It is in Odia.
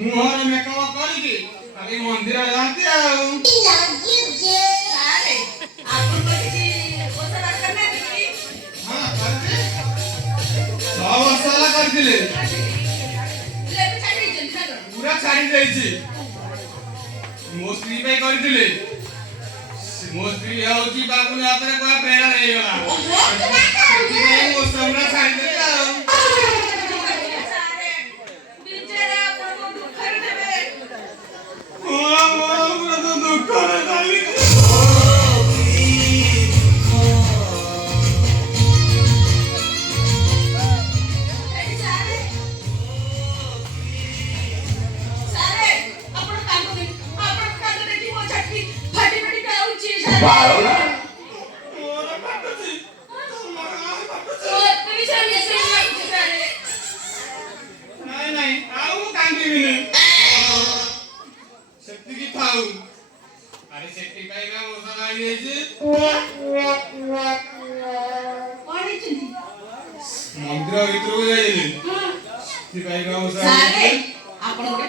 ମୁହଁରେ ମେକଅପ କରିକି ଖାଲି ମନ୍ଦିର ଯାଆନ୍ତି ଆଉ। ସାରେ ଆପଣ କିଛି ଓଷା ବାର କରିନାହାନ୍ତି କି? ହଁ କରିଛି। 6 ବର୍ଷ ହେଲା କରିଥିଲି। ଏବେ ଛାଡ଼ି ଦେଇଛନ୍ତି ନା କଣ? ପୁରା ଛାଡ଼ି ଦେଇଛି। ମୋ ସ୍ତ୍ରୀ ପାଇଁ କରିଥିଲି। ମୋ ସ୍ତ୍ରୀ ହଉଛି ବାବୁନି ହାତରେ ପୁରା ପ୍ରେରଣା ହେଇଗଲା। ସେଥିପାଇଁ ମୋ ସ୍ୱାମୀର ଛାଡ଼ିଦେଲି ଆଉ। ସାରେ ବିଚାରା ଆପଣ ମୋ ଦୁଃଖରେ ଦେବେ। ପୁରା ତ ଦୁଃଖରେ ଚାଲିଛି। ଏଇ ସାରେ ସାରେ ଆପଣ କାନ୍ଦୁନି। ଆପଣ କାନ୍ଦ ଦେଖି ମୋ ଛାତି ଫାଟି ଫାଟି ଯାଉଛି ସାରେ। ମୋର କାଟୁଛି। ମୋତେ ବି ସେମିତି ଲାଗୁଛି ସାରେ। ନାଇଁ ନାଇଁ ଆଉ ମୁଁ କାନ୍ଦିବିନି। ସେତିକି ଥାଉ। ଆରେ ସେଥିପାଇଁ ନା ମଶା ଲାଗିଯାଇଛି। କଣ ହେଇଛନ୍ତି? ମନ୍ଦିର ଭିତରକୁ ଯାଇଥିଲି। ହଁ ସେଥିପାଇଁ ନା ମଶା ସାରେ ଲାଗିଯାଇଛି। ଆପଣ ଗୋଟେ